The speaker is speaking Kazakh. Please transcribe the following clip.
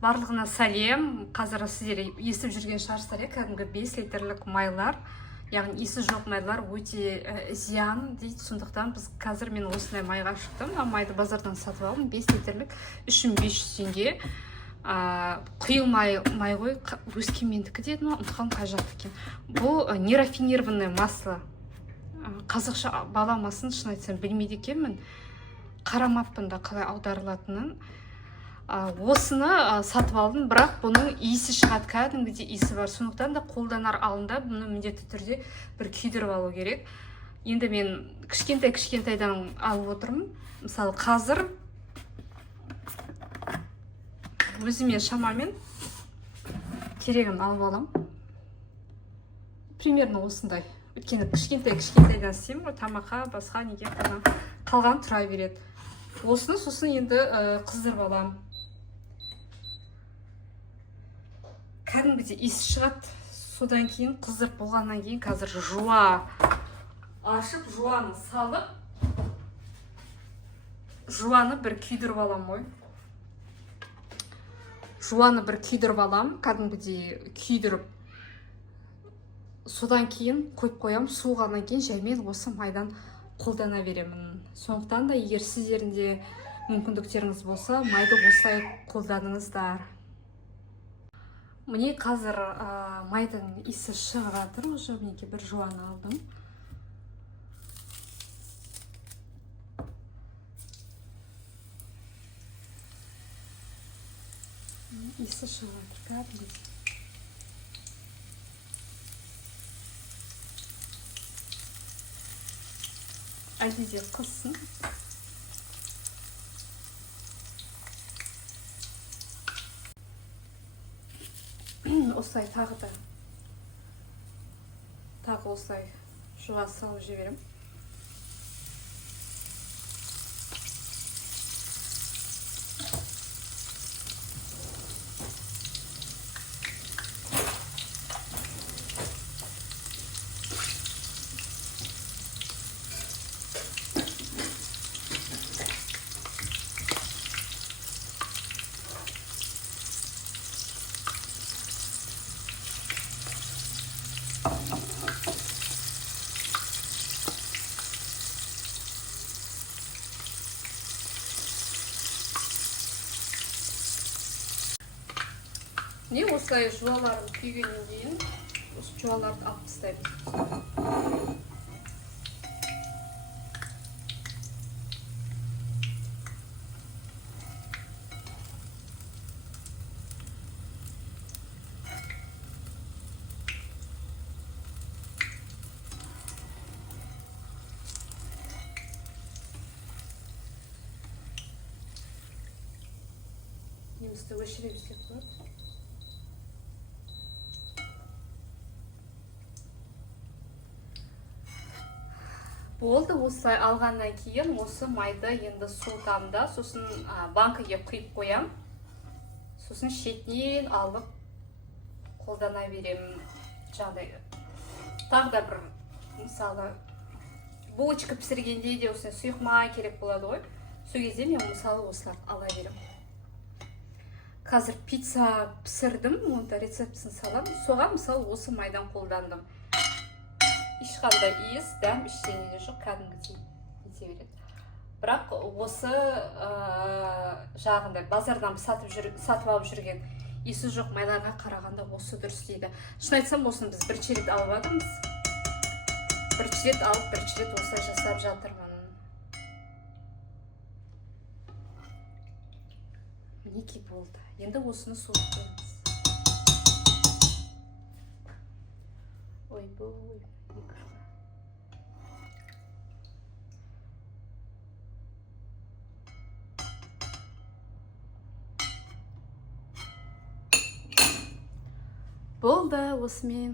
Барлығына сәлем. Қазір сіздер естіп жүрген шығарсыздар, кәдімгі 5 литрлік майлар, яғни иісі жоқ майлар өте зиян дейді. Сондықтан біз қазір мен осындай майға шықтым. Майды базардан сатып алдым. 5 литрлік 3500 теңге. Құйылмай май ғой, өскемендікі деді ма, ұмытқан қай жақ екен. Бұл нерафинированное масло. Қазақша баламасын шын айтсам білмейді екенмін. Қарамаппын да қалай аударылатынын. Осыны сатып алдым, бірақ бұның иісі шығады, кәдімгідей иісі бар. Сондықтан да қолданар алдында бұны міндетті түрде бір күйдіріп алу керек. Енді мен кішкентайдан алып отырмын. Мысалы қазір өзіме шамамен керегін алып алам. Примерно осындай. Өйткені кішкентайдан істеймін ғой, тамаққа, басқа неге қалған тұра береді. Осыны сосын енді қыздырып алам. Кәдімгідей иісі шығады. Содан кейін қыздырып болғаннан кейін қазір жуа ашып, жуаны салып, жуаны бір күйдіріп алам ғой. Жуаны бір күйдіріп алам, кәдімгідей күйдіріп. Содан кейін қойып қоям, суығаннан кейін жаймен осы майдан қолдана беремін. Сондықтан да егер сіздерінде мүмкіндіктеріңіз болса, майды осылай қолданыңыздар. Міне қазір майдың иісі шығып жатыр, уже мінекей бір жуаны алдым. Иісі шығып жатыр, кәдімгідей. Әлде қызсын. Осылай тағы осылай жуа салып жіберем. Не осылай жуаларын күйгеннен кейін осы жуаларды алып тастаймыз. Немізді өшіреміз деп болады. Болды, осылай алғаннан кейін осы майды енді суытамын да, сосын банкіге құйып қоям. Сосын шетінен алып қолдана беремін. Жағдай. Тағы да бір, мысалы, булочка пісіргенде де осылай сұйық май керек болады ғой. Сол кезде мен мысалы осылай ала берем. Қазір пицца пісірдім, онда рецептісін салам. Соған мысалы осы майдан қолдандым. Ешқандай иіс, дәм ештеңе де жоқ, кәдімгідей ете береді. Бірақ осы жағында базардан сатып алып жүрген иісі жоқ майларға қарағанда осы дұрыс дейді. Шын айтсам, осыны біз бірінші рет алып жатырмыз. Бірінші рет алып, бірінші рет осылай жасап жатырмын. Мінекей болды. Енді осыны суытып қоямыз. Ой-бой. Болды осымен.